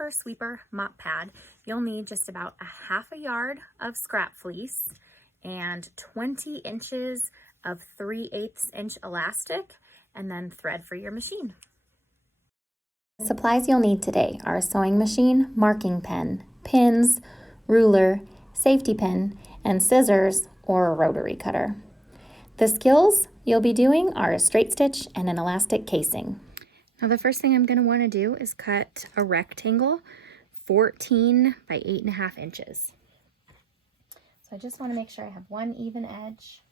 River Sweeper mop pad, you'll need just about a half a yard of scrap fleece and 20 inches of 3/8 inch elastic, and then thread for your machine. The supplies you'll need today are a sewing machine, marking pen, pins, ruler, safety pin, and scissors or a rotary cutter. The skills you'll be doing are a straight stitch and an elastic casing. Now the first thing I'm going to want to do is cut a rectangle 14 by 8.5 inches. So I just want to make sure I have one even edge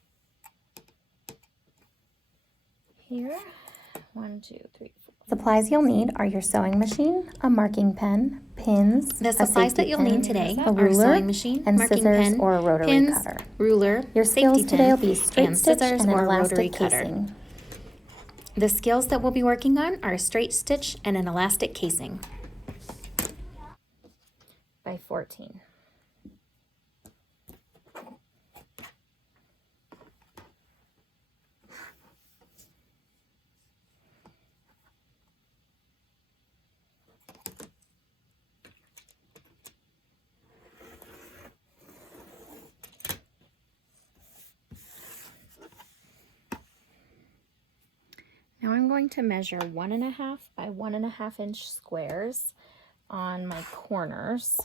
here. 1, 2, 3, 4. Supplies you'll need are your sewing machine, a marking pen, pins, The supplies that you'll need today a are ruler, sewing machine, and marking scissors pen, or a rotary pins, cutter. ruler, Your skills safety today pin, will be straight and stitch scissors and an or a rotary elastic cutter. casing. The skills that we'll be working on are a straight stitch and an elastic casing. By 14. Now I'm going to measure 1.5 by 1.5 inch squares on my corners.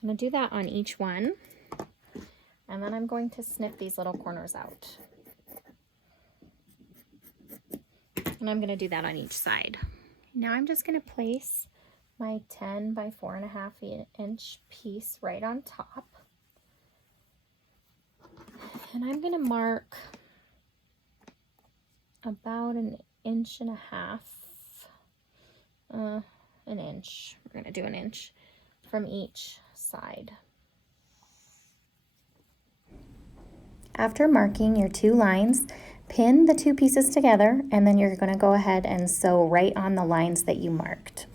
I'm going to do that on each one. And then I'm going to snip these little corners out. And I'm going to do that on each side. Now I'm just going to place my 10 by 4.5 inch piece right on top. And I'm going to mark about 1.5 inches, an inch. We're going to do an inch from each side. After marking your 2 lines, pin the 2 pieces together, and then you're going to go ahead and sew right on the lines that you marked.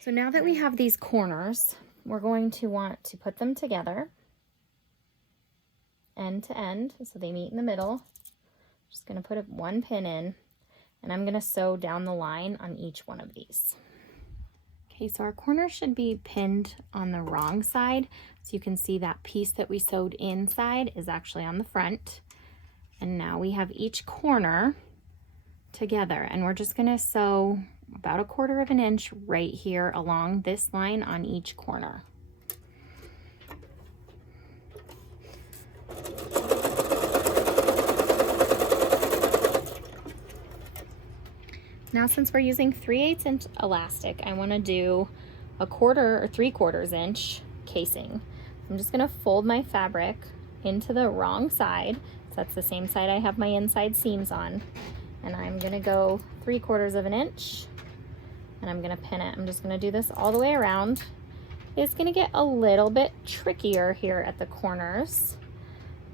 So now that we have these corners, we're going to want to put them together end to end so they meet in the middle. Just going to put one pin in, and I'm going to sew down the line on each one of these. Okay, so our corner should be pinned on the wrong side. So you can see that piece that we sewed inside is actually on the front. And now we have each corner together, and we're just going to sew about 1/4 inch right here along this line on each corner. Now, since we're using 3/8 inch elastic, I want to do 1/4 or 3/4 inch casing. I'm just going to fold my fabric into the wrong side. So that's the same side I have my inside seams on. And I'm going to go 3/4 inch, and I'm going to pin it. I'm just going to do this all the way around. It's going to get a little bit trickier here at the corners.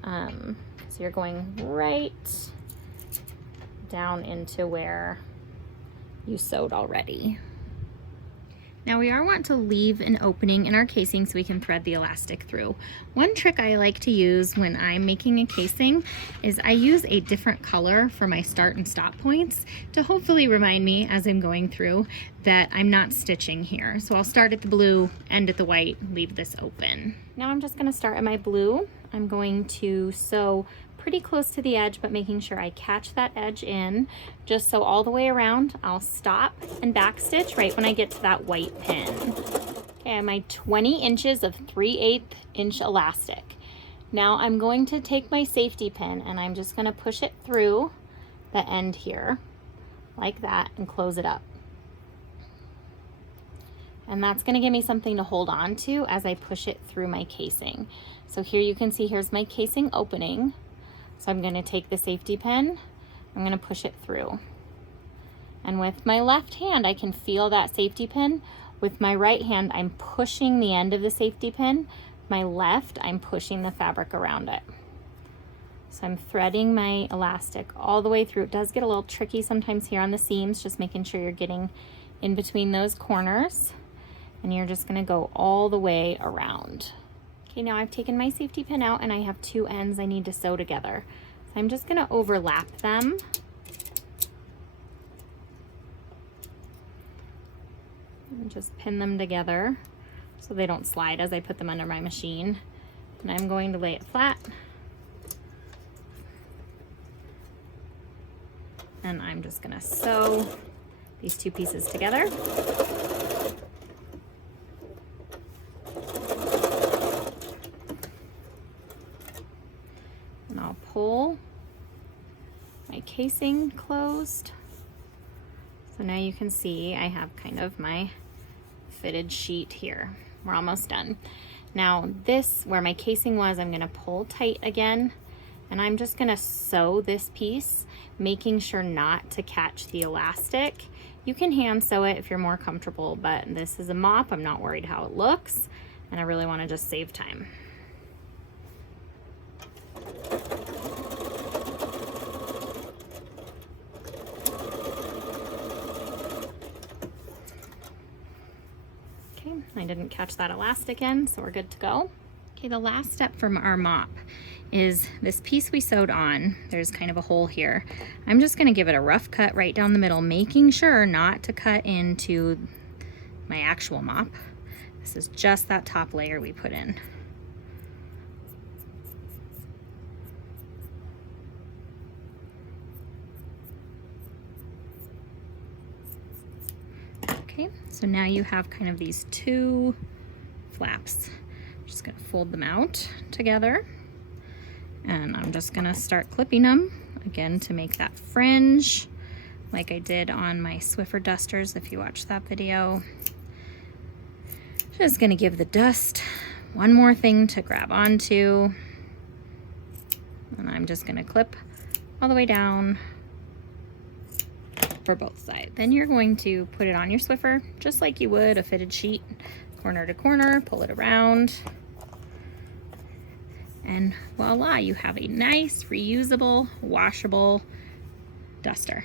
So you're going right down into where you sewed already. Now we are want to leave an opening in our casing so we can thread the elastic through. One trick I like to use when I'm making a casing is I use a different color for my start and stop points to hopefully remind me as I'm going through that I'm not stitching here. So I'll start at the blue, end at the white, leave this open. Now I'm just going to start at my blue. I'm going to sew pretty close to the edge, but making sure I catch that edge in. Just sew all the way around. I'll stop and back stitch right when I get to that white pin. Okay, I have my 20 inches of 3/8 inch elastic. Now I'm going to take my safety pin and I'm just going to push it through the end here like that and close it up. And that's going to give me something to hold on to as I push it through my casing. So here you can see here's my casing opening. So I'm going to take the safety pin, I'm going to push it through. And with my left hand, I can feel that safety pin. With my right hand, I'm pushing the end of the safety pin. My left, I'm pushing the fabric around it. So I'm threading my elastic all the way through. It does get a little tricky sometimes here on the seams, just making sure you're getting in between those corners. And you're just gonna go all the way around. Okay, now I've taken my safety pin out and I have 2 ends I need to sew together. So I'm just gonna overlap them. And just pin them together so they don't slide as I put them under my machine. And I'm going to lay it flat. And I'm just gonna sew these 2 pieces together. And I'll pull my casing closed. So now you can see I have kind of my fitted sheet here. We're almost done. Now this, where my casing was, I'm gonna pull tight again, and I'm just gonna sew this piece, making sure not to catch the elastic. You can hand sew it if you're more comfortable, but this is a mop. I'm not worried how it looks, and I really wanna just save time. Okay, I didn't catch that elastic in, so we're good to go. Okay, the last step from our mop is this piece we sewed on. There's kind of a hole here. I'm just gonna give it a rough cut right down the middle, making sure not to cut into my actual mop. This is just that top layer we put in. Okay, so now you have kind of these 2 flaps. I'm just gonna fold them out together, and I'm just gonna start clipping them again to make that fringe like I did on my Swiffer dusters if you watched that video. Just gonna give the dust one more thing to grab onto, and I'm just gonna clip all the way down for both sides. Then you're going to put it on your Swiffer just like you would a fitted sheet, corner to corner, pull it around, and voila, you have a nice reusable, washable duster.